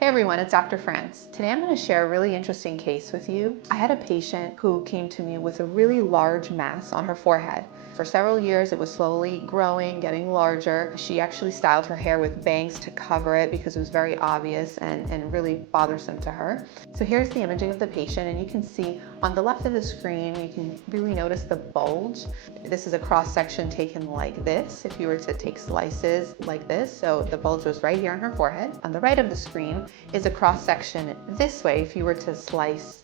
Hey everyone, it's Dr. Frants. Today I'm going to share a really interesting case with you. I had a patient who came to me with a really large mass on her forehead. For several years it was slowly growing, getting larger. She actually styled her hair with bangs to cover it because it was very obvious and really bothersome to her. So here's the imaging of the patient, and you can see on the left of the screen you can really notice the bulge. This is a cross section taken like this if you were to take slices like this. So the bulge was right here on her forehead. On the right of the screen is a cross section this way if you were to slice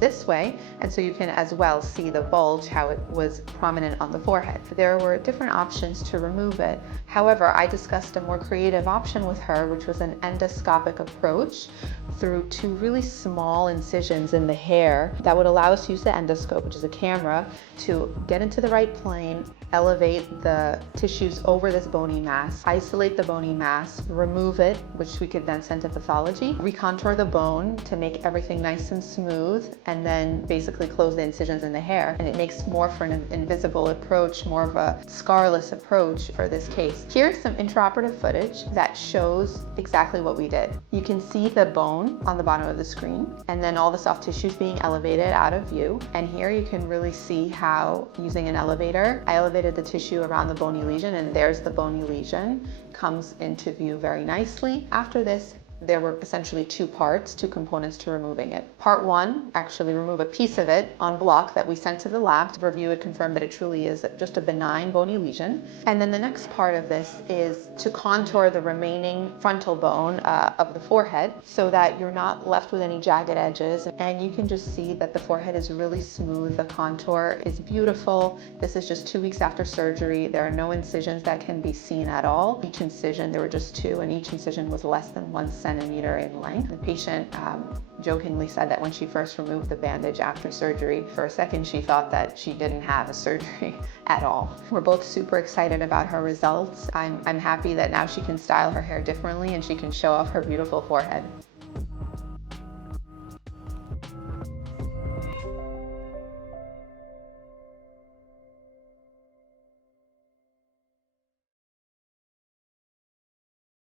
this way, and so you can as well see the bulge, how it was prominent on the forehead. There were different options to remove it. However, I discussed a more creative option with her, which was an endoscopic approach through two really small incisions in the hair that would allow us to use the endoscope, which is a camera, to get into the right plane, elevate the tissues over this bony mass, isolate the bony mass, remove it, which we could then send to pathology, recontour the bone to make everything nice and smooth, and then basically close the incisions in the hair. And it makes more for an invisible approach, more of a scarless approach for this case. Here's some intraoperative footage that shows exactly what we did. You can see the bone on the bottom of the screen, and then all the soft tissues being elevated out of view. And here you can really see how, using an elevator, I elevated the tissue around the bony lesion, and there's the bony lesion, comes into view very nicely. After this, there were essentially two components to removing it. Part one, actually remove a piece of it on block that we sent to the lab to review and confirm that it truly is just a benign bony lesion. And then the next part of this is to contour the remaining frontal bone of the forehead so that you're not left with any jagged edges. And you can just see that the forehead is really smooth. The contour is beautiful. This is just 2 weeks after surgery. There are no incisions that can be seen at all. Each incision, there were just two, and each incision was less than 1 centimeter in length. The patient jokingly said that when she first removed the bandage after surgery, for a second she thought that she didn't have a surgery at all. We're both super excited about her results. I'm happy that now she can style her hair differently and she can show off her beautiful forehead.